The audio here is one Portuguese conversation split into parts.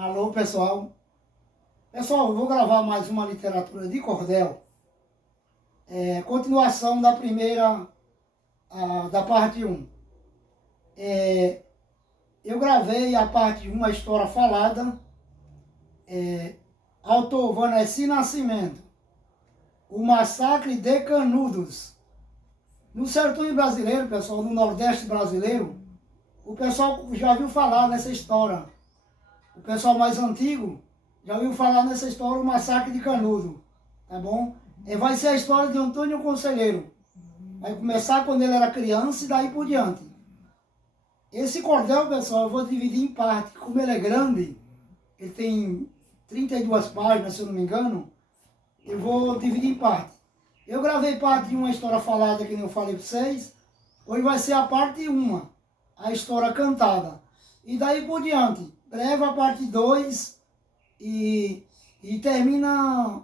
Alô, pessoal. Pessoal, eu vou gravar mais uma literatura de cordel. Continuação da primeira, da parte 1. Eu gravei a parte 1, a história falada. Autor Vanessa Nascimento. O massacre de Canudos. No sertão brasileiro, pessoal, no Nordeste brasileiro, o pessoal já viu falar nessa história. O pessoal mais antigo já ouviu falar nessa história, o massacre de Canudo, tá bom? Vai ser a história de Antônio Conselheiro. Vai começar quando ele era criança e daí por diante. Esse cordel, pessoal, eu vou dividir em parte. Como ele é grande, ele tem 32 páginas, se eu não me engano, eu vou dividir em parte. Eu gravei parte de uma história falada, que eu falei para vocês. Hoje vai ser a parte 1, a história cantada. E daí por diante, breve a parte 2 e termina,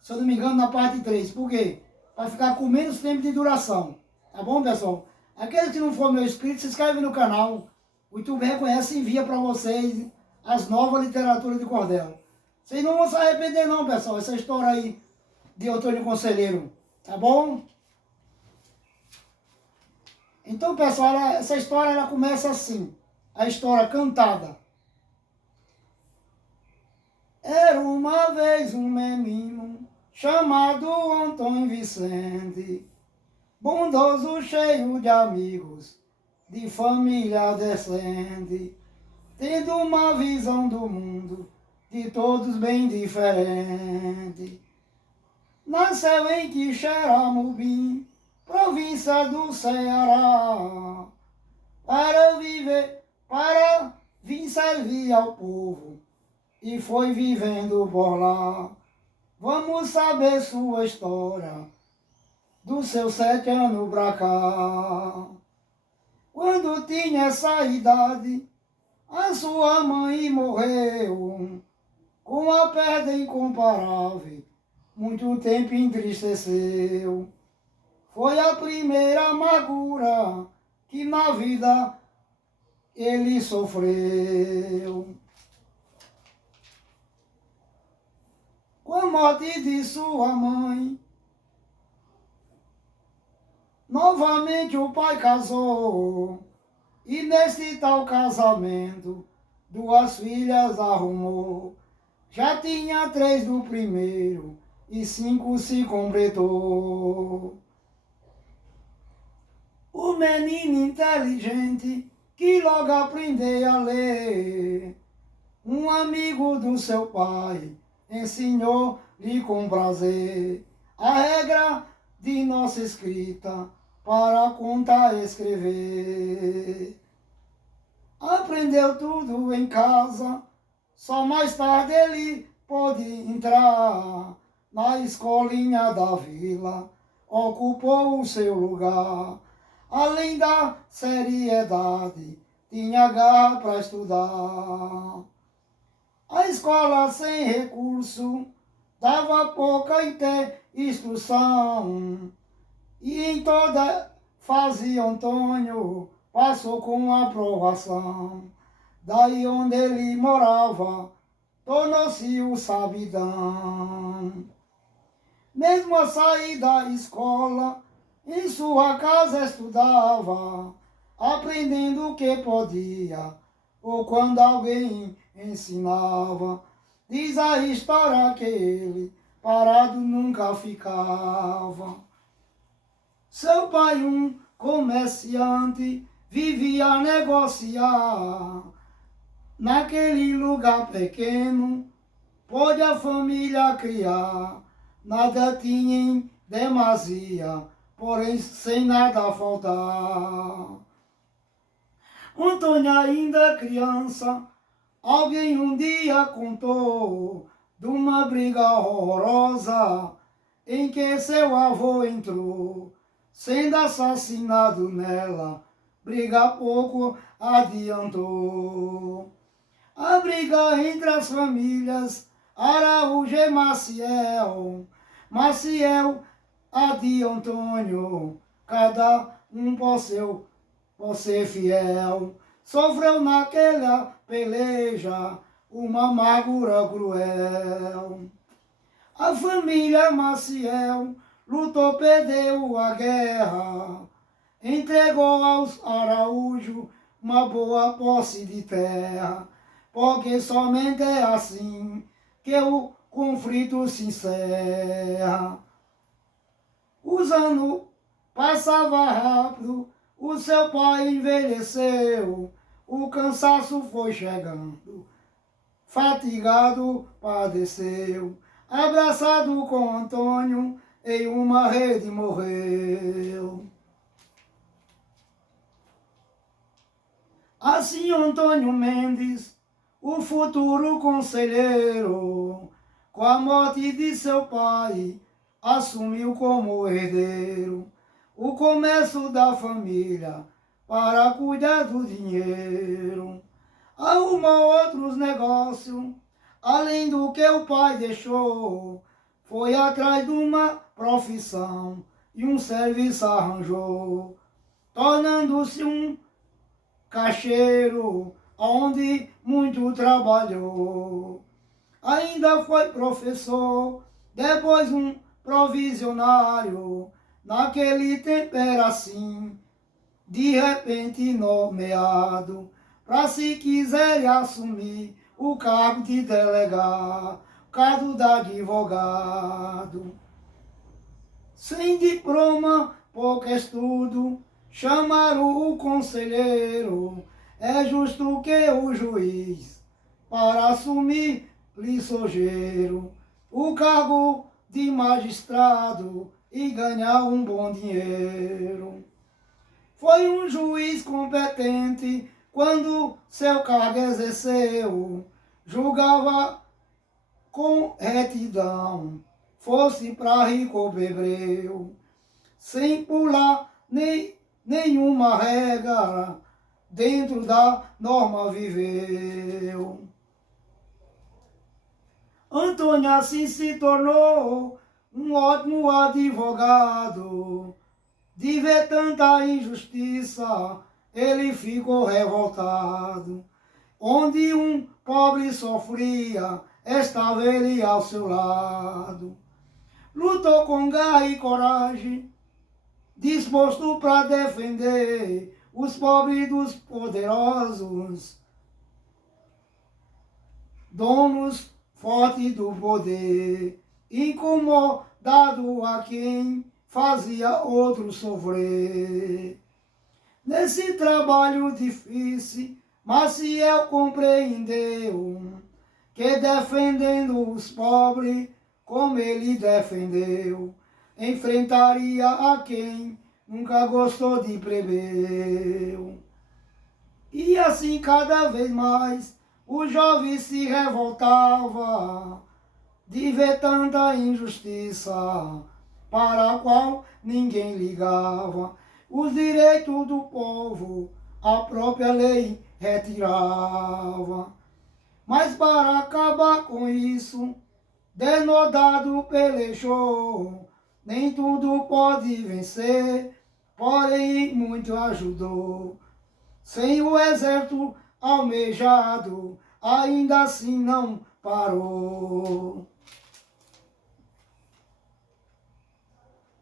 se eu não me engano, na parte 3. Por quê? Para ficar com menos tempo de duração. Tá bom, pessoal? Aqueles que não for meu inscrito, se inscreve no canal. O YouTube reconhece e envia para vocês as novas literaturas de cordel. Vocês não vão se arrepender não, pessoal, essa história aí de Antônio Conselheiro. Tá bom? Então, pessoal, essa história ela começa assim. A história cantada. Era uma vez um menino chamado Antônio Vicente, bondoso, cheio de amigos, de família decente, tendo uma visão do mundo de todos bem diferente. Nasceu em Quixeramobim, província do Ceará, para vir servir ao povo, e foi vivendo por lá. Vamos saber sua história, dos seus 7 anos pra cá. Quando tinha essa idade, a sua mãe morreu, com a perda incomparável, muito tempo entristeceu. Foi a primeira amargura que na vida ele sofreu. Com a morte de sua mãe, novamente o pai casou, e nesse tal casamento 2 filhas arrumou. Já tinha 3 do primeiro e 5 se completou. O menino inteligente que logo aprendeu a ler, um amigo do seu pai ensinou-lhe com prazer a regra de nossa escrita para contar e escrever. Aprendeu tudo em casa, só mais tarde ele pôde entrar na escolinha da vila, ocupou o seu lugar. Além da seriedade, tinha garra para estudar. A escola sem recurso dava pouca instrução, e em toda fazia Antônio passou com aprovação. Daí onde ele morava, tornou-se o sabidão. Mesmo a sair da escola, em sua casa estudava, aprendendo o que podia, ou quando alguém ensinava. Diz a história que ele parado nunca ficava. Seu pai, um comerciante, vivia a negociar. Naquele lugar pequeno, pôde a família criar. Nada tinha em demasia, porém sem nada faltar. Antônio ainda criança, alguém um dia contou de uma briga horrorosa em que seu avô entrou, sendo assassinado nela, briga pouco adiantou. A briga entre as famílias Araújo e Maciel, Maciel a de Antônio, cada um por ser fiel. Sofreu naquela peleja uma amargura cruel. A família Maciel lutou, perdeu a guerra, entregou aos Araújo uma boa posse de terra, porque somente é assim que o conflito se encerra. Os anos passavam rápido, o seu pai envelheceu, o cansaço foi chegando, fatigado padeceu, abraçado com Antônio, em uma rede morreu. Assim Antônio Mendes, o futuro conselheiro, com a morte de seu pai, assumiu como herdeiro o comércio da família para cuidar do dinheiro. Arrumou outros negócios, além do que o pai deixou, foi atrás de uma profissão e um serviço arranjou, tornando-se um caixeiro, onde muito trabalhou. Ainda foi professor, depois um provisionário, naquele tempo era assim, de repente nomeado, para se quiser assumir o cargo de delegado, cargo de advogado. Sem diploma, pouco estudo, chamaram o conselheiro, é justo que o juiz, para assumir lisonjeiro, o cargo de magistrado e ganhar um bom dinheiro. Foi um juiz competente quando seu cargo exerceu, julgava com retidão, fosse para rico ou bebreu, sem pular nenhuma regra, dentro da norma viveu. Antônio assim se tornou um ótimo advogado. De ver tanta injustiça, ele ficou revoltado. Onde um pobre sofria, estava ele ao seu lado. Lutou com garra e coragem, disposto para defender os pobres dos poderosos, donos fortes do poder, incomodado a quem fazia outro sofrer. Nesse trabalho difícil, Maciel compreendeu que defendendo os pobres, como ele defendeu, enfrentaria a quem nunca gostou de plebeu. E assim cada vez mais o jovem se revoltava de ver tanta injustiça, para a qual ninguém ligava. Os direitos do povo a própria lei retirava. Mas para acabar com isso, denodado pelejou. Nem tudo pode vencer, porém muito ajudou. Sem o exército almejado, ainda assim não parou.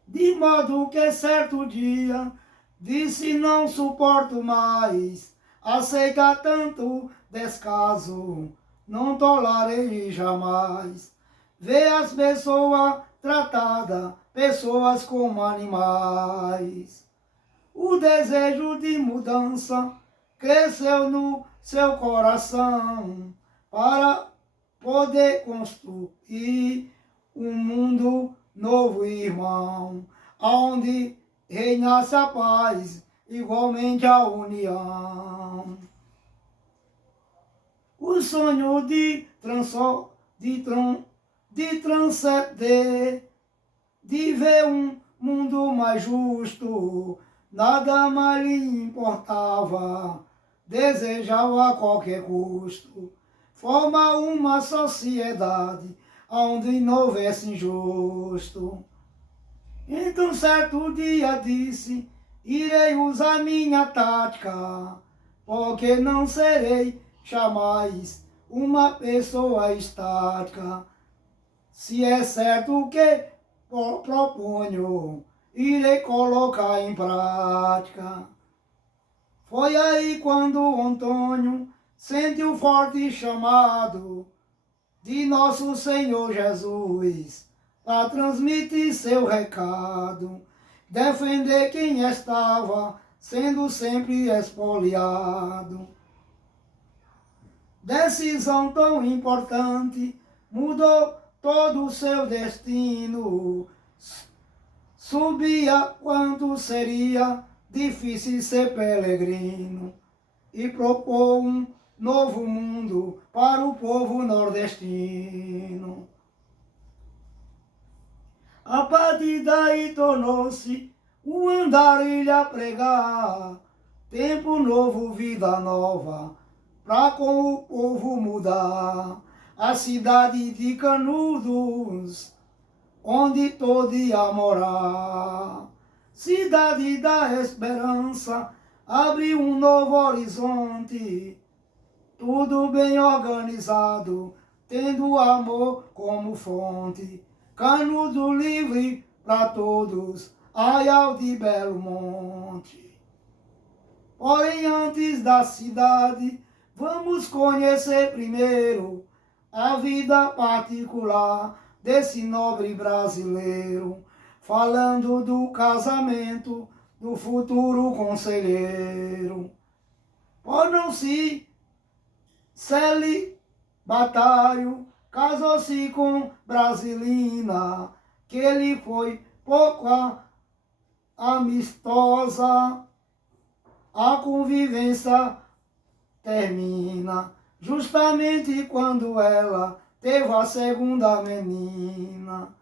De modo que certo dia disse: não suporto mais aceitar tanto descaso, não tolerarei jamais ver as pessoas tratadas, pessoas como animais. O desejo de mudança cresceu no seu coração para poder construir um mundo novo, irmão, onde reinasse a paz, igualmente a união. O sonho de transcender, de ver um mundo mais justo, nada mais lhe importava, desejava a qualquer custo formar uma sociedade onde não houvesse injusto. Então certo dia disse: irei usar minha tática, porque não serei jamais uma pessoa estática. Se é certo o que proponho, irei colocar em prática. Foi aí quando Antônio sentiu forte chamado de nosso Senhor Jesus para transmitir seu recado, defender quem estava sendo sempre expoliado. Decisão tão importante mudou todo o seu destino. Subia quanto seria difícil ser peregrino e propôs um novo mundo para o povo nordestino. A partir daí tornou-se um andarilho a pregar, tempo novo, vida nova, pra com o povo mudar. A cidade de Canudos, onde todo ia morar. Cidade da esperança, abriu um novo horizonte, tudo bem organizado, tendo amor como fonte. Canudo livre para todos, Arraial de Belo Monte. Porém, antes da cidade, vamos conhecer primeiro a vida particular desse nobre brasileiro, falando do casamento do futuro conselheiro. Por não se celibatário, casou-se com Brasilina, que ele foi pouco amistosa. A convivência termina justamente quando ela teve a segunda menina.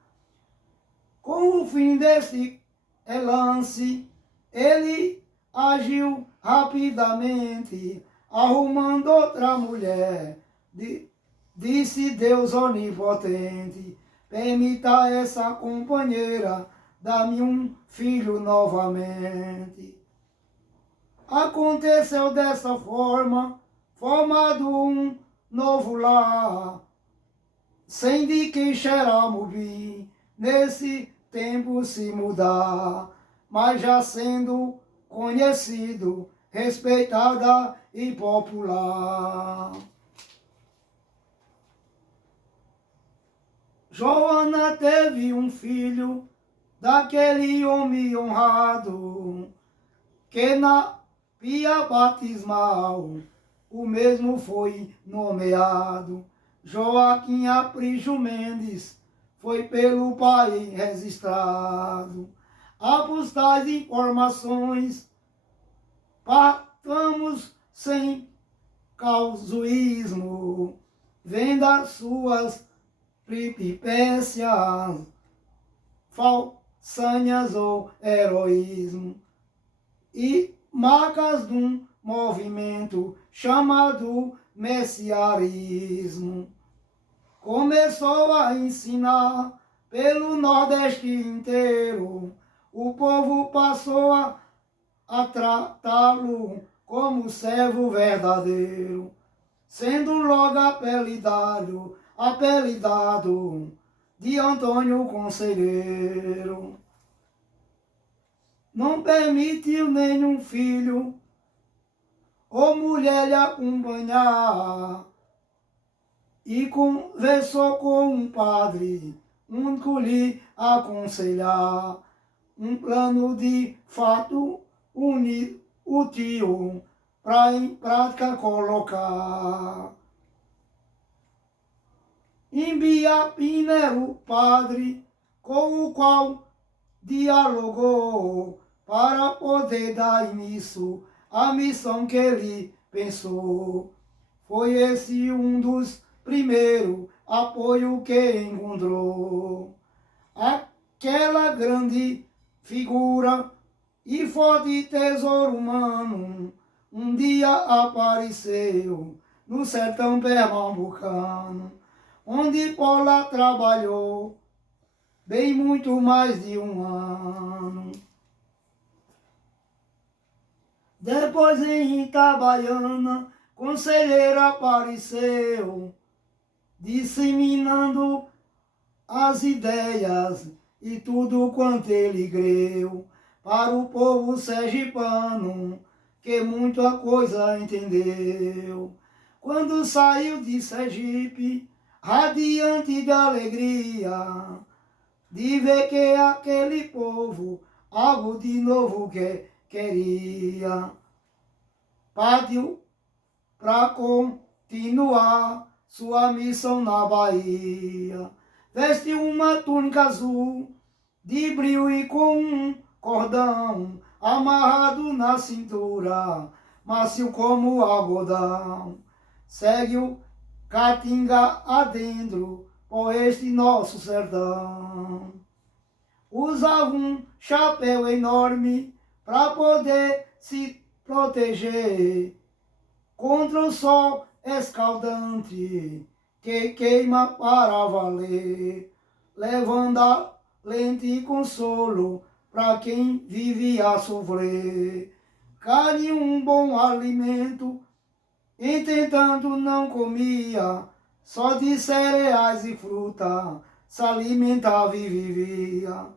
Com o fim desse lance, ele agiu rapidamente, arrumando outra mulher. Disse Deus onipotente, permita essa companheira, dá-me um filho novamente. Aconteceu dessa forma, formado um novo lar, sem de quem cheiramos bem, nesse tempo se mudar, mas já sendo conhecido, respeitada e popular. Joana teve um filho daquele homem honrado, que na pia batismal o mesmo foi nomeado. Joaquim Aprígio Mendes foi pelo pai registrado. Após tais informações, partamos sem casuísmo, vendo as suas peripécias, façanhas ou heroísmo, e marcas de um movimento chamado messiarismo. Começou a ensinar pelo Nordeste inteiro, o povo passou a tratá-lo como servo verdadeiro, sendo logo apelidado de Antônio Conselheiro. Não permitiu nenhum filho ou mulher lhe acompanhar, e conversou com um padre, único lhe aconselhar, um plano de fato útil para em prática colocar. Em Biapina era o padre com o qual dialogou para poder dar início à missão que ele pensou. Foi esse um dos primeiros apoios que encontrou. Aquela grande figura e forte tesouro humano um dia apareceu no sertão pernambucano, onde Paula trabalhou bem muito mais de um ano. Depois em Itabaiana conselheiro apareceu, disseminando as ideias e tudo quanto ele creu, para o povo sergipano, que muita coisa entendeu. Quando saiu de Sergipe, radiante de alegria, de ver que aquele povo algo de novo que queria. Partiu para continuar sua missão na Bahia. Vestiu uma túnica azul de brilho e com um cordão amarrado na cintura, macio como algodão. Segue o Caatinga adentro por este nosso sertão. Usava um chapéu enorme para poder se proteger contra o sol escaldante que queima para valer, levando alento e consolo para quem vive a sofrer. Carne um bom alimento, entretanto não comia, só de cereais e fruta se alimentava e vivia.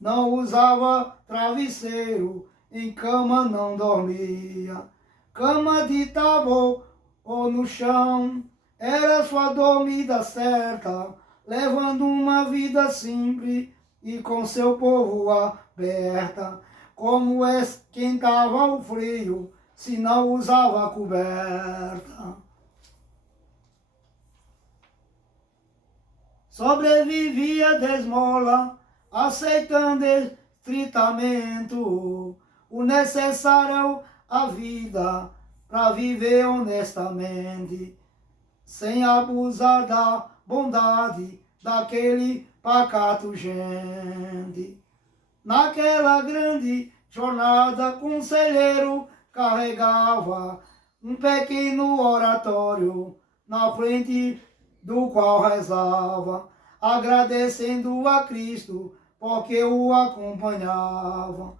Não usava travesseiro, em cama não dormia. Cama de tábua ou no chão, era sua dormida certa, levando uma vida simples e com seu povo aberta. Como esquentava o frio, se não usava coberta. Sobrevivia de esmola, aceitando estritamente o necessário à vida para viver honestamente, sem abusar da bondade daquele pacato gente. Naquela grande jornada, conselheiro carregava um pequeno oratório na frente do qual rezava, agradecendo a Cristo porque o acompanhava.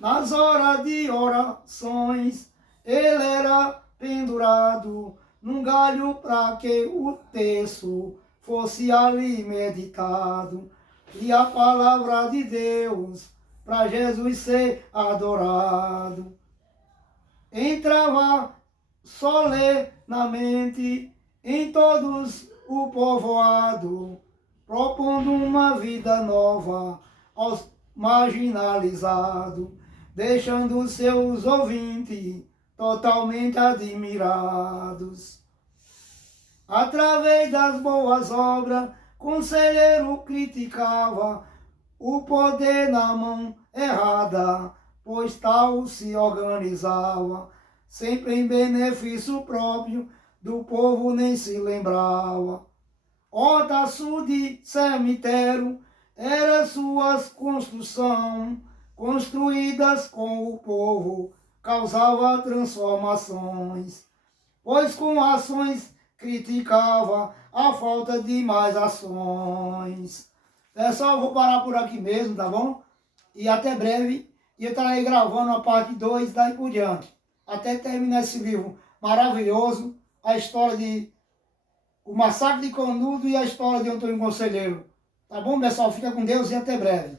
Nas horas de orações, ele era pendurado num galho para que o texto fosse ali meditado, e a palavra de Deus para Jesus ser adorado. Entrava solenamente em todos o povoado, propondo uma vida nova aos marginalizados, deixando seus ouvintes totalmente admirados. Através das boas obras, conselheiro criticava o poder na mão errada, pois tal se organizava, sempre em benefício próprio, do povo nem se lembrava. Horta, açude, cemitério, era suas construção, construídas com o povo, causava transformações, pois com ações criticava a falta de mais ações. Pessoal, vou parar por aqui mesmo, tá bom? E até breve, e eu estarei gravando a parte 2 daí por diante, até terminar esse livro maravilhoso, a história de o massacre de Canudo e a história de Antônio Conselheiro. Tá bom, pessoal? Fica com Deus e até breve.